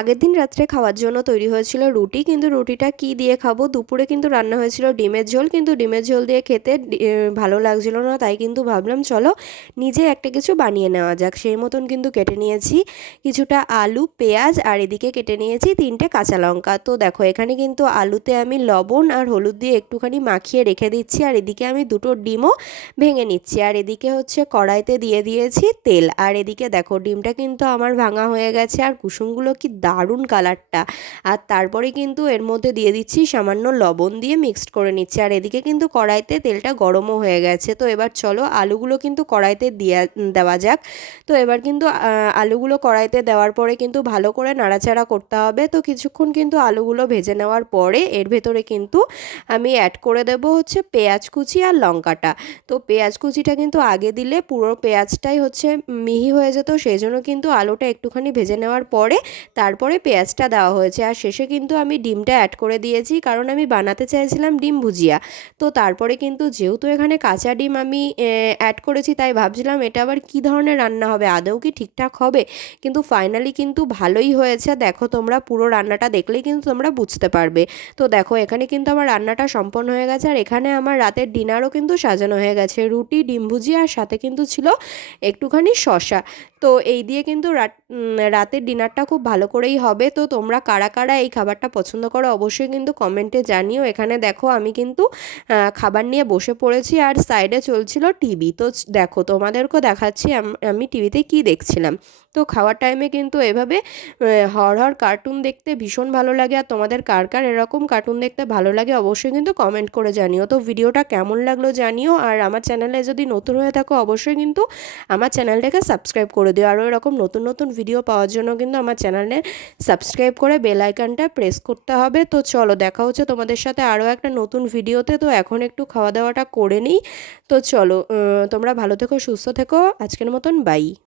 আগের দিন রাত্রে খাওয়ার জন্য তৈরি হয়েছিল রুটি, কিন্তু রুটিটা কি দিয়ে খাবো, দুপুরে কিন্তু রান্না হয়েছিল ডিমের ঝোল, কিন্তু ডিমের ঝোল দিয়ে খেতে ভালো লাগছিল না, তাই কিন্তু ভাবলাম চলো নিজে একটা কিছু বানিয়ে নেওয়া যাক। সেই মতন কিন্তু কেটে নিয়েছি কিছুটা আলু, পেঁয়াজ, আর এদিকে কেটে নিয়েছি 3টে কাঁচা লঙ্কা। তো দেখো এখানে কিন্তু আলুতে আমি লবণ আর হলুদ দিয়ে একটুখানি মাখিয়ে রেখে দিচ্ছি, আর এদিকে আমি 2টো ডিমও ভেঙে নিচ্ছি, আর এদিকে হচ্ছে কড়াইতে দিয়ে দিয়েছি তেল। আর এদিকে দেখো ডিমটা কিন্তু আমার ভাঙা হয়ে গেছে, আর কুসুমগুলো কি দারুণ কালারটা। আর তারপরে কিন্তু এর মধ্যে দিয়ে দিচ্ছি সামান্য লবণ দিয়ে মিক্সড করে নিচ্ছি, আর এদিকে কিন্তু কড়াইতে তেলটা গরমও হয়ে গেছে। তো এবার চলো আলুগুলো কিন্তু কড়াইতে দেওয়া যাক। তো এবার কিন্তু আলুগুলো কড়াইতে দেওয়ার পরে কিন্তু ভালো করে নাড়াচাড়া করতে হবে। তো কিছুক্ষণ কিন্তু আলুগুলো ভেজে নেওয়ার পরে এর ভেতরে কিন্তু আমি অ্যাড করে দেবো হচ্ছে পেঁয়াজ কুচি আর লঙ্কাটা। তো পেঁয়াজ কুচিটা কিন্তু আগে দিলে পুরো পেঁয়াজটাই হচ্ছে মিহি হয়ে যেত, সেই জন্য কিন্তু আলুটা একটুখানি ভেজে নেওয়ার পরে তারপরে পেঁয়াজটা দেওয়া হয়েছে। আর শেষে কিন্তু আমি ডিমটা অ্যাড করে দিয়েছি, কারণ আমি বানাতে চাইছিলাম ডিম ভুজিয়া। তো তারপরে কিন্তু যেহেতু এখানে কাঁচা ডিম আমি অ্যাড করেছি, তাই ভাবছিলাম এটা আবার কী ধরনের রান্না হবে, আদৌ কি ঠিকঠাক হবে, কিন্তু ফাইনালি কিন্তু ভালোই হয়েছে। দেখো তোমরা পুরো রান্নাটা দেখলেই কিন্তু তোমরা বুঝতে পারবে। তো দেখো এখানে কিন্তু আমার রান্নাটা সম্পন্ন হয়ে গেছে, আর এখানে আমার রাতের ডিনারও কিন্তু সাজানো হয়ে গেছে, রুটি, ডিম ভুজিয়া, আর সাথে কিন্তু ছিল একটুখানি শসা। তো এই দিয়ে কিন্তু রাতের ডিনারটা খুব ভালো করেই হবে। তো তোমরা কারা কারা এই খাবারটা পছন্দ করো অবশ্যই কিন্তু কমেন্টে জানিও। এখানে দেখো আমি কিন্তু খাবার নিয়ে বসে পড়েছি, আর সাইডে চলছিল টিভি। তো দেখো তোমাদেরকেও দেখাচ্ছি আমি টিভিতে কি দেখছিলাম। তো খাওয়ার টাইমে কিন্তু এভাবে হরহর কার্টুন দেখতে ভীষণ ভালো লাগে। আর তোমাদের কার কার এরকম কার্টুন দেখতে ভালো লাগে অবশ্যই কিন্তু কমেন্ট করে জানিও। তো ভিডিওটা কেমন লাগলো জানিও, আর আমার চ্যানেলে যদি নতুন হয়ে থাকো অবশ্যই কিন্তু আমার চ্যানেলটাকে সাবস্ক্রাইব করে দিও। আরও এরকম নতুন নতুন ভিডিও পাওয়ার জন্য কিন্তু আমার চ্যানেলে সাবস্ক্রাইব করে বেল আইকনটা প্রেস করতে হবে। তো চলো দেখা হচ্ছে তোমাদের সাথে আরও একটা নতুন ভিডিওতে। তো এখন একটু খাওয়া দাওয়াটা করে নিই। তো চলো তোমরা ভালো থেকো, সুস্থ থেকো, আজকের মতন বাই।